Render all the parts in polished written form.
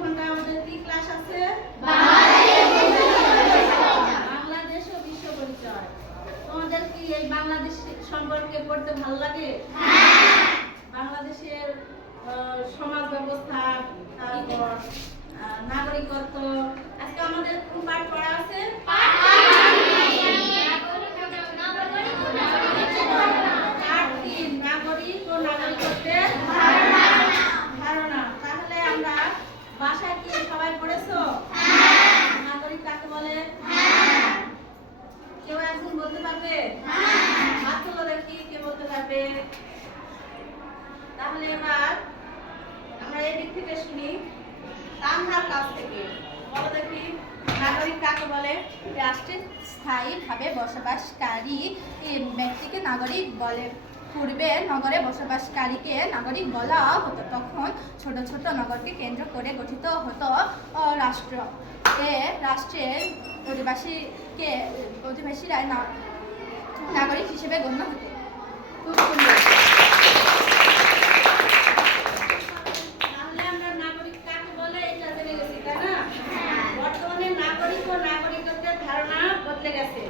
ঘন্টা আমাদের কি ক্লাস আছে? বাংলাদেশ ও বিশ্ব পরিচয়। তোমাদের কি এই বাংলাদেশ সম্পর্কে পড়তে ভালো লাগে? বাংলাদেশের সমাজ ব্যবস্থা, তারপর নাগরিকত্ব। আজকে আমাদের কোন পাঠ পড়া আছে? নাগরিক ও নাগরিকত্বের ধারণা। তাহলে আমরা বাসায় কি সবাই পড়েছো? নাগরিক কাকে বলে? কেউ একজন বলতে পারবে? হাত তুলো দেখি, কে বলতে পারবে? তাহলে এবার আমরা এই দিক থেকে শুনি, তানহার কাছ থেকে। বলো দেখি, নাগরিক কাকে বলে? রাষ্ট্রে স্থায়ীভাবে বসবাসকারী ব্যক্তিকে নাগরিক বলে। পূর্বে নগরে বসবাসকারীকে নাগরিক বলা হতো। তখন ছোট ছোট নগরকে কেন্দ্র করে গঠিত হতো রাষ্ট্র। রাষ্ট্রের অধিবাসীরা নাগরিক হিসেবে গণ্য হতো। খুব সুন্দর। তাহলে আমরা নাগরিক কাকে বলে এটা জেনে গেছি, তাই না? বর্তমানে নাগরিক ও নাগরিকত্বের ধারণা বদলে গেছে।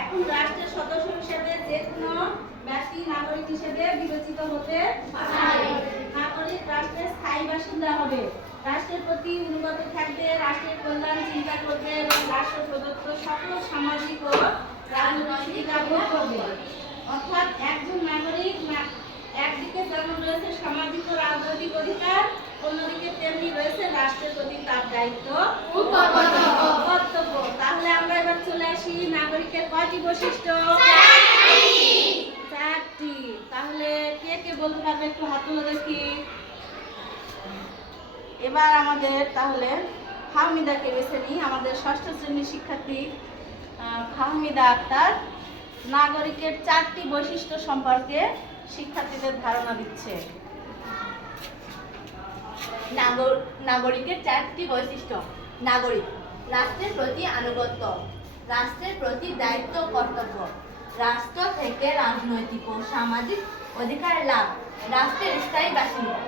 এখন রাষ্ট্রের সদস্য হিসেবে যে কোনো ব্যক্তি নাগরিক হিসেবে বিবেচিত হতে পারে। নাগরিক রাষ্ট্রের স্থায়ী বাসিন্দা হবে, রাষ্ট্রের প্রতি অনুগত থাকবে, রাষ্ট্রের কল্যাণ চিন্তা করবে এবং রাষ্ট্র প্রদত্ত সকল সামাজিক ও রাজনৈতিক কাজ করবে। অর্থাৎ একজন নাগরিক একদিকে যেমন রয়েছে সামাজিক ও রাজনৈতিক অধিকার, অন্যদিকে তেমনি রয়েছে রাষ্ট্রের প্রতি তার দায়িত্ব ও কর্তব্য। তাহলে আমরা এবার চলে আসি নাগরিকের কয়টি বৈশিষ্ট্য? চারটি। তাহলে কে কে বলতে পারবে? একটু হাত তুলে দেখি। এবার আমাদের তাহলে ফাহমিদাকে বেছে নিই, আমাদের ষষ্ঠ শ্রেণীর শিক্ষার্থী ফাহমিদা আক্তার নাগরিকের চারটি বৈশিষ্ট্য সম্পর্কে শিক্ষার্থীদের ধারণা দিচ্ছে। নাগরিকের চারটি বৈশিষ্ট্য। নাগরিক রাষ্ট্রের প্রতি আনুগত্য, রাষ্ট্রের প্রতি দায়িত্ব কর্তব্য, রাষ্ট্র থেকে রাজনৈতিক ও সামাজিক অধিকার লাভ, রাষ্ট্রের স্থায়ী বাসিন্দা।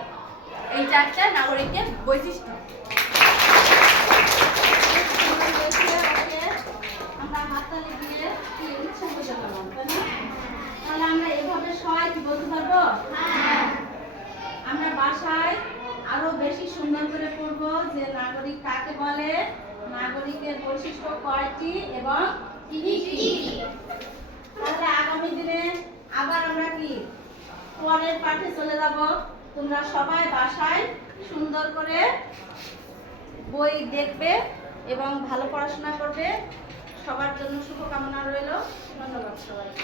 এই চারটা নাগরিকের বৈশিষ্ট্য। আমরা হাততালি দিয়ে উৎসাহ জানালাম, তাই না? তাহলে আমরা এভাবে সবাই কি বলতে পারবো? আমরা বাসায় আরো বেশি সুন্দর করে পড়বো যে নাগরিক কাকে বলে, নাগরিকের বৈশিষ্ট্য কয়টি এবং কি কি। তাহলে আগামী দিনে আবার আমরা কি পরের পাঠে চলে যাব। তোমরা সবাই বাসায় সুন্দর করে বই দেখবে এবং ভালো পড়াশোনা করবে। সবার জন্য শুভকামনা রইল। ধন্যবাদ সবাইকে।